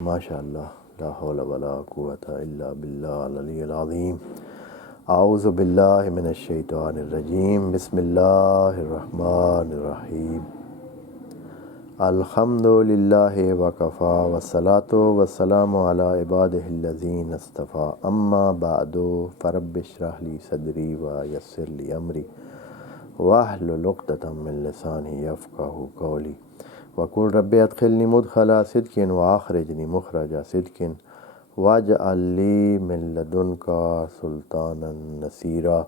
MashaAllah, la hawla wa la quwwata illa billah al-aliyyil azim. A'udhu billahi minash shaitanir rajim. Bismillahir rahmanir rahim. Alhamdulillahi wa kafa wa salatu wa salamu ala ibadihi allazina istafa. Amma ba'du, farabbi shrah li sadri wa yassir li amri wahlul 'uqdatam min lisani yafqahu qawli. وقل ربي أدخلني مدخل صدق وأخرجني مخرج صدق واجعل لي من لدنك سلطانا نصيرا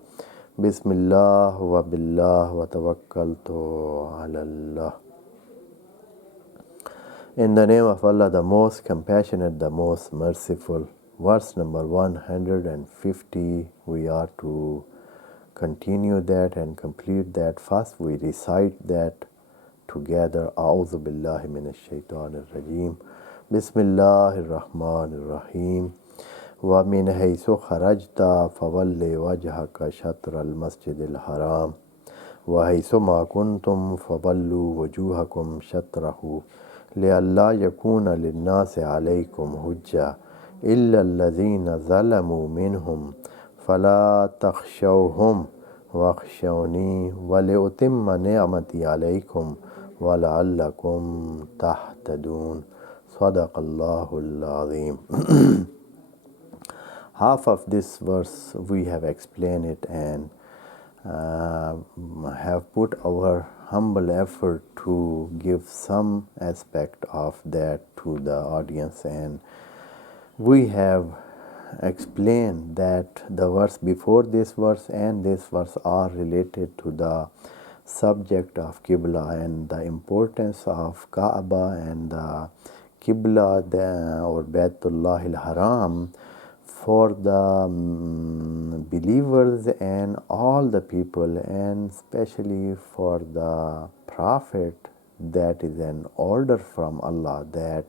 بسم الله وبالله وتوكلت على الله. In the name of Allah, the most compassionate, the most merciful. Verse number 150, we are to continue that and complete that. First we recite that together. A'udhu billahi minash shaitanir rajim. Bismillahir rahmanir rahim. Wa min haythu kharajta fawalli wajhaka shatral masjidil haram wa haythu ma kuntum fawallu wujuhakum shatrahu li'alla yakuna lin-nasi 'alaykum hujja illa alladhina zalamu minhum fala takhshawhum wakhshawni wa li'utimma ni'mati 'alaykum وَلَعَلَّكُمْ تَهْتَدُونَ. Sadaqallahul Azim. Half of this verse we have explained it and have put our humble effort to give some aspect of that to the audience, and we have explained that the verse before this verse and this verse are related to the subject of Qibla and the importance of Kaaba and the Qibla or Baytullah al-Haram for the believers and all the people, and especially for the Prophet. That is an order from Allah that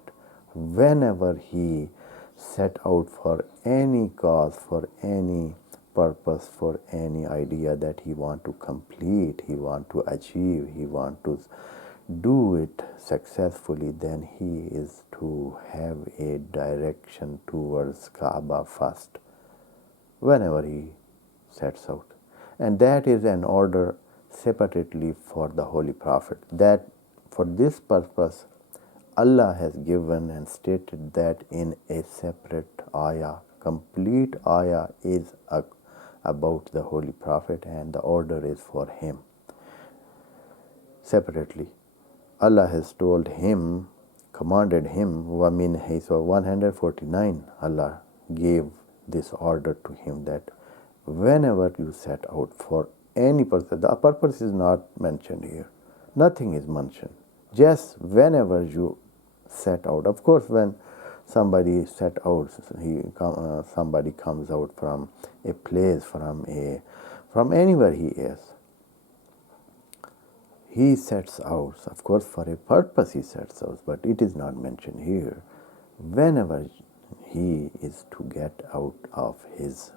whenever he set out for any cause, for any purpose, for any idea that he want to complete, he want to achieve, he want to do it successfully, then he is to have a direction towards Kaaba first whenever he sets out. And that is an order separately for the Holy Prophet, that for this purpose Allah has given and stated that in a separate ayah. Complete ayah is about the Holy Prophet, and the order is for him separately. Allah has told him, commanded him, وَمِنْ haythu 149, Allah gave this order to him that whenever you set out for any purpose, the purpose is not mentioned here, nothing is mentioned, just whenever you set out. Of course, when somebody set out, somebody comes out from a place, from anywhere he is, he sets out, of course, for a purpose he sets out, but it is not mentioned here. Whenever he is to get out of his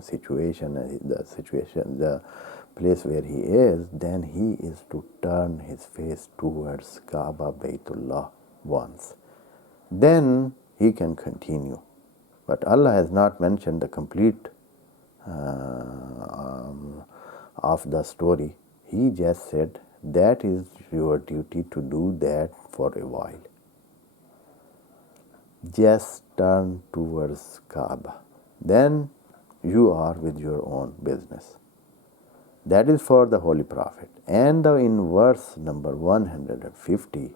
situation, the place where he is, then he is to turn his face towards Kaaba Baytullah once. Then he can continue. But Allah has not mentioned the complete of the story. He just said that is your duty to do that for a while. Just turn towards Kaaba. Then you are with your own business. That is for the Holy Prophet. And in verse number 150,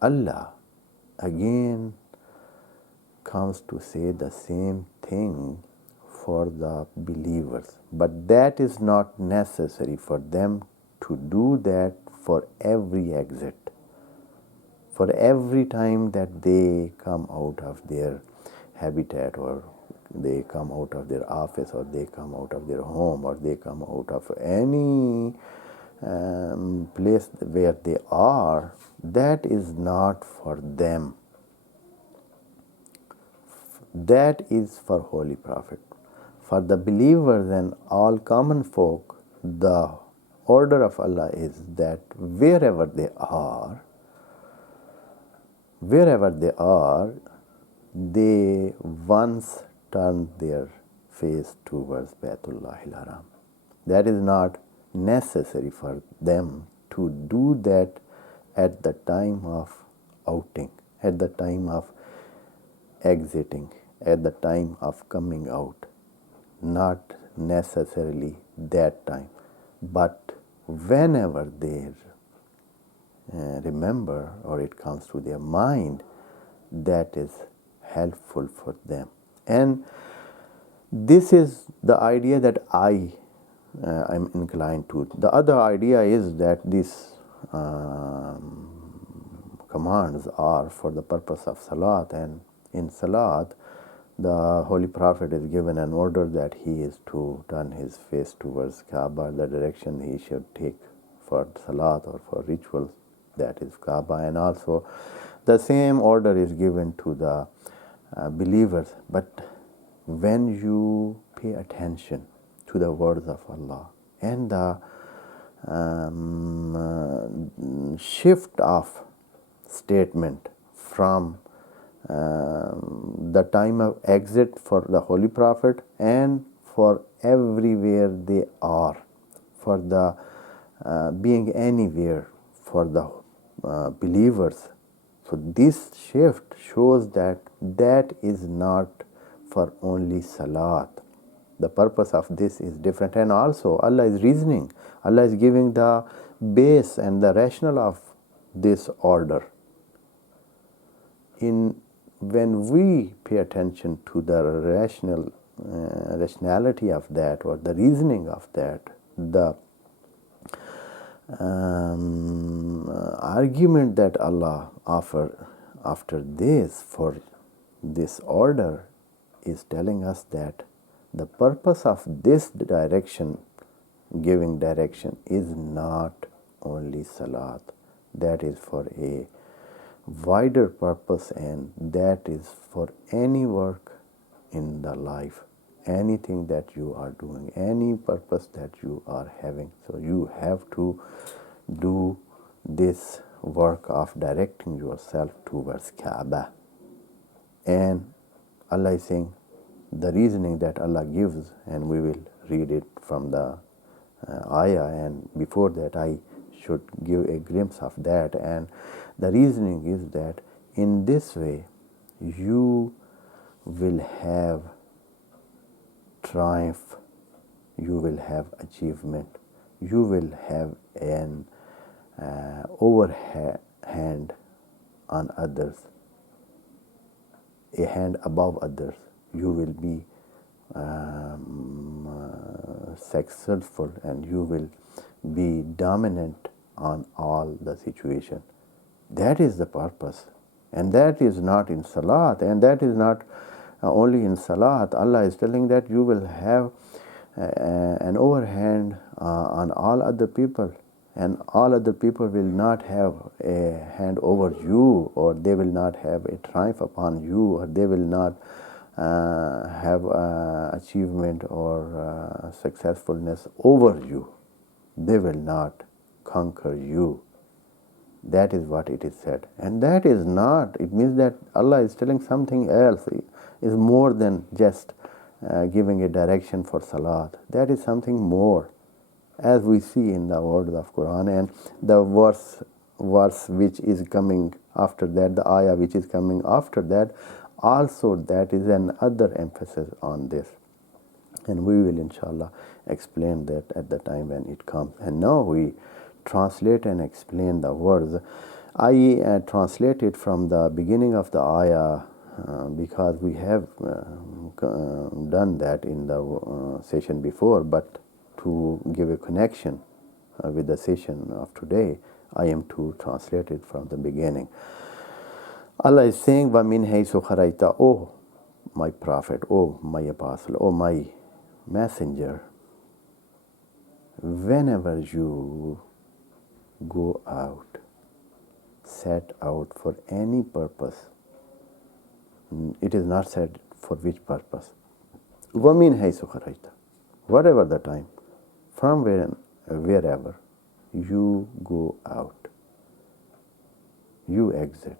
Allah again comes to say the same thing for the believers. But that is not necessary for them to do that for every exit. For every time that they come out of their habitat, or they come out of their office, or they come out of their home, or they come out of any place where they are, that is not for them. That is for Holy Prophet. For the believers and all common folk, the order of Allah is that wherever they are, wherever they are, they once turned their face towards Baitullah al-Haram. That is not necessary for them to do that at the time of outing, at the time of exiting, at the time of coming out. Not necessarily that time, but whenever they remember or it comes to their mind, that is helpful for them. And this is the idea that I'm inclined to. The other idea is that these commands are for the purpose of Salat, and in Salat, the Holy Prophet is given an order that he is to turn his face towards Kaba, the direction he should take for Salat or for rituals, that is Kaba, and also the same order is given to the believers. But when you pay attention to the words of Allah and the shift of statement from the time of exit for the Holy Prophet and for everywhere they are, for the being anywhere for the believers. So this shift shows that that is not for only Salat. The purpose of this is different, and also Allah is reasoning. Allah is giving the base and the rationale of this order. When we pay attention to the rationality of that, or the reasoning of that, the argument that Allah offered after this for this order is telling us that the purpose of this direction, giving direction, is not only Salat. That is for a wider purpose, and that is for any work in the life, anything that you are doing, any purpose that you are having. So you have to do this work of directing yourself towards Kaaba. And Allah is saying, the reasoning that Allah gives, and we will read it from the ayah, and before that I should give a glimpse of that. And the reasoning is that in this way you will have triumph, you will have achievement, you will have an overhand on others, a hand above others. You will be successful, and you will be dominant on all the situation. That is the purpose, and that is not in Salat, and that is not only in Salat. Allah is telling that you will have an overhand on all other people, and all other people will not have a hand over you, or they will not have a triumph upon you, or they will not have achievement or successfulness over you. They will not conquer you. That is what it is said. And that is not, it means that Allah is telling something else, is more than just giving a direction for Salat. That is something more, as we see in the words of Quran, and the verse which is coming after that, the ayah which is coming after that, also that is another emphasis on this. And we will inshallah explain that at the time when it comes. And now we translate and explain the words. I translated from the beginning of the ayah because we have done that in the session before, but to give a connection with the session of today, I am to translate it from the beginning. Allah is saying, وَمِنْ حَيْثُ خَرَجْتَ, O my prophet, O my apostle, O my messenger, whenever you go out, set out for any purpose, it is not said for which purpose. وَمِنْ حَيْثُ خَرَجْتَ, whatever the time, from wherever you go out, you exit.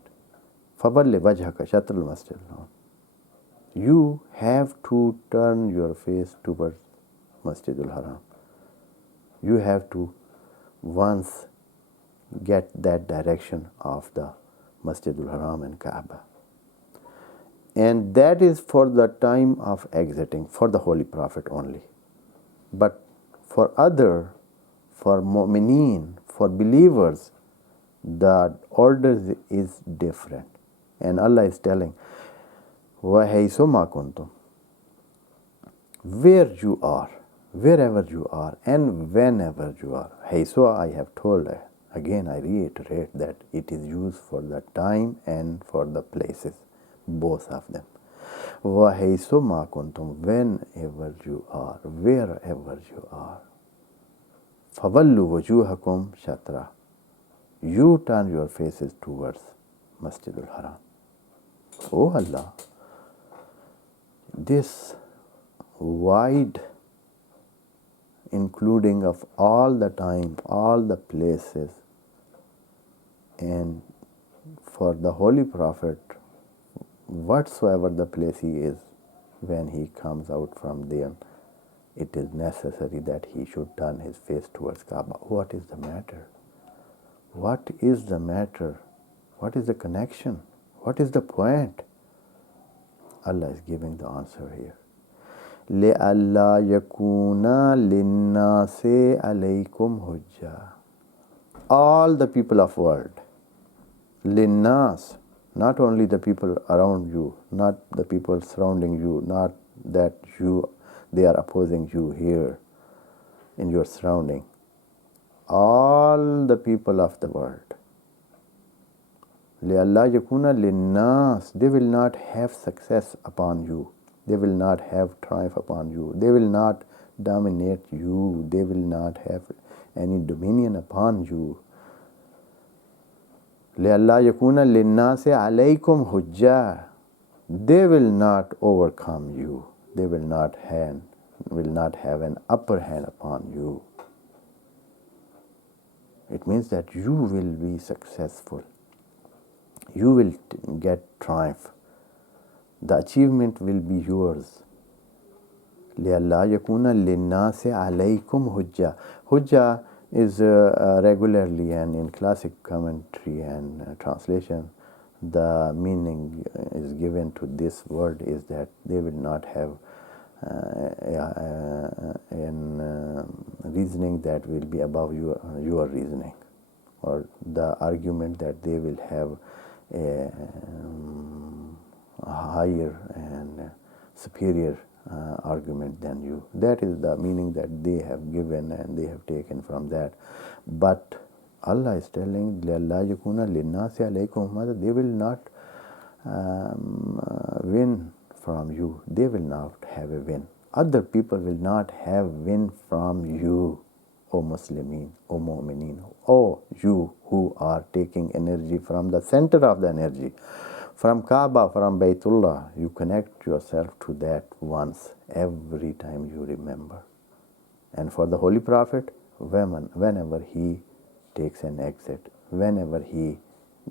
فَوَلِّ وَجْهَكَ شَطْرَ الْمَسْجِدِ الْحَرَامِ. You have to turn your face towards Masjidul Haram. You have to once get that direction of the Masjidul Haram and Kaaba. And that is for the time of exiting, for the Holy Prophet only. But for mu'mineen, for believers, the order is different. And Allah is telling, وَحَيْثُ مَا كُنْتُمْ, where you are, wherever you are, and whenever you are. Hayso, I have told, again I reiterate that it is used for the time and for the places, both of them. وَحَيْثُ مَا كُنْتُمْ, whenever you are, wherever you are. فَوَلُّوا وُجُوهَكُمْ شَطْرَهُ, you turn your faces towards Masjidul Haram. Oh Allah, this wide including of all the time, all the places, and for the Holy Prophet, whatsoever the place he is, when he comes out from there, it is necessary that he should turn his face towards Kaaba. What is the matter? What is the matter? What is the connection? What is the point? Allah is giving the answer here. لِأَلَّا يَكُونَ لِلنَّاسِ عَلَيْكُمْ حُجَّةٌ. All the people of world, linnas, not only the people around you, not the people surrounding you, not that they are opposing you here in your surrounding, all the people of the world. لِأَلَّا يَكُونَ لِلنَّاسِ, they will not have success upon you. They will not have triumph upon you. They will not dominate you. They will not have any dominion upon you. لِأَلَّا يَكُونَ لِلنَّاسِ عَلَيْكُمْ حُجَّةٌ. They will not overcome you. They will not have an upper hand upon you. It means that you will be successful. You will get triumph. The achievement will be yours. لِأَلَّا يَكُونَ لِلنَّاسِ عَلَيْكُمْ حُجَّةٌ. Hujjah is regularly, and in classic commentary and translation, the meaning is given to this word is that they will not have reasoning that will be above your reasoning, or the argument that they will have a higher and superior argument than you. That is the meaning that they have given and they have taken from that. But Allah is telling, لَا يَكُونَ لِلنَّاسِ عَلَيْكُمْ, they will not win from you. They will not have a win. Other people will not have win from you, O Muslimin, O Mu'mineen, O you who are taking energy from the center of the energy. From Kaaba, from Baytullah, you connect yourself to that once, every time you remember. And for the Holy Prophet, whenever he takes an exit, whenever he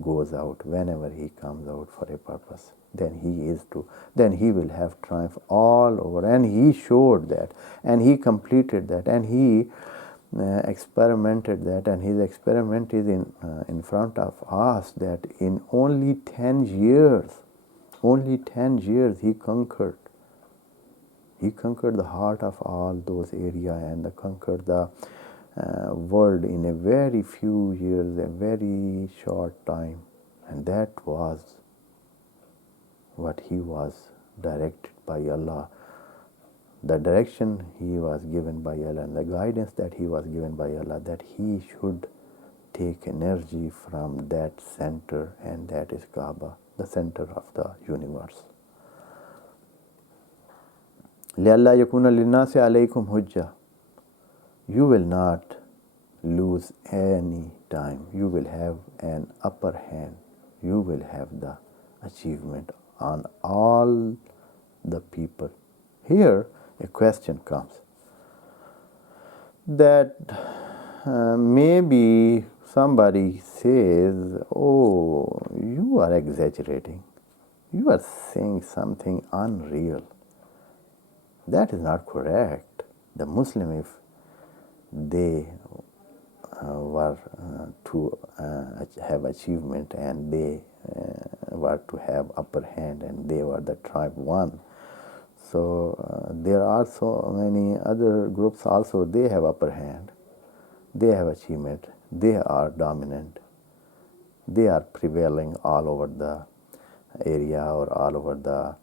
goes out, whenever he comes out for a purpose, then he will have triumph all over. And he showed that, and he completed that, and he experimented that, and his experiment is in front of us, that in only 10 years he conquered the heart of all those areas, and conquered the world in a very few years, a very short time. And that was what he was directed by Allah. The direction he was given by Allah, and the guidance that he was given by Allah, that he should take energy from that center, and that is Kaaba, the center of the universe. لِأَلَّا يَكُونَ لِلنَّاسِ عَلَيْكُمْ حُجَّةٌ. You will not lose any time. You will have an upper hand. You will have the achievement on all the people. Here a question comes that maybe somebody says, oh, you are exaggerating, you are saying something unreal, that is not correct. The Muslim, if they were to have achievement and they were to have upper hand and they were the tribe one, so there are so many other groups also, they have upper hand, they have achievement, they are dominant, they are prevailing all over the area or all over the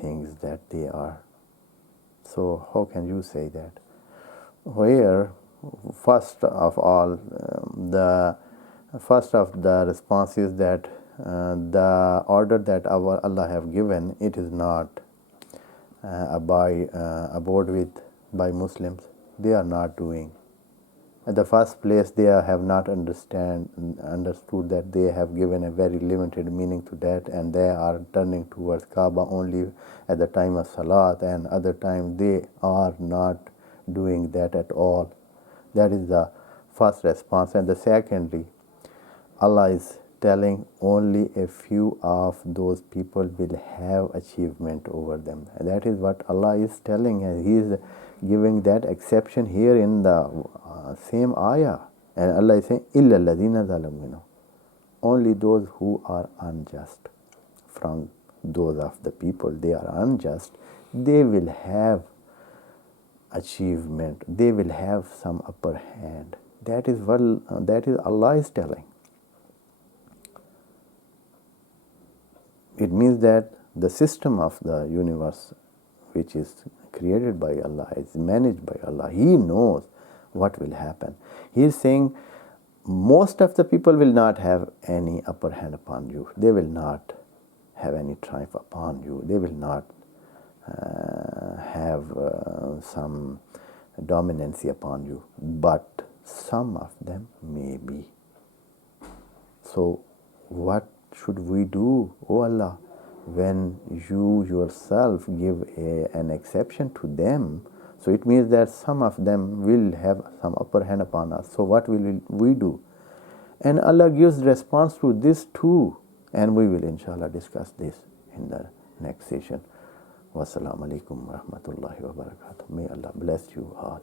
things that they are. So how can you say that? Where first of all, the first of the response is that the order that our Allah have given, it is not abode with by Muslims. They are not doing. At the first place, they have not understood that they have given a very limited meaning to that, and they are turning towards Kaba only at the time of Salat, and other time they are not doing that at all. That is the first response. And the secondly, Allah is telling only a few of those people will have achievement over them. And that is what Allah is telling, and He is giving that exception here in the same ayah. And Allah is saying, إِلَّا الَّذِينَ ظَلَمُوا, only those who are unjust. From those of the people, they are unjust, they will have achievement, they will have some upper hand. That is what Allah is telling. It means that the system of the universe, which is created by Allah, is managed by Allah. He knows what will happen. He is saying most of the people will not have any upper hand upon you. They will not have any triumph upon you. They will not have some dominancy upon you. But some of them may be. So what should we do, O Allah, when you yourself give an exception to them? So it means that some of them will have some upper hand upon us. So what will we do? And Allah gives response to this too. And we will inshallah discuss this in the next session. Wassalamu alaikum wa rahmatullahi wa barakatuh. May Allah bless you all.